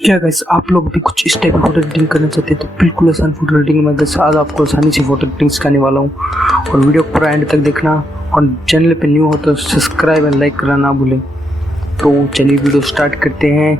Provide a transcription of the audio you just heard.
क्या गाइस, आप लोग भी कुछ इस टाइप की फोटो एडिटिंग करना चाहते हैं तो बिल्कुल आसान फोटो एडिटिंग में गाइस आज आपको आसानी से फोटो एडिटिंग सिखाने वाला हूँ। और वीडियो को पूरा एंड तक देखना और चैनल पे न्यू हो तो सब्सक्राइब एंड लाइक करना ना भूलें। तो चलिए वीडियो स्टार्ट करते हैं।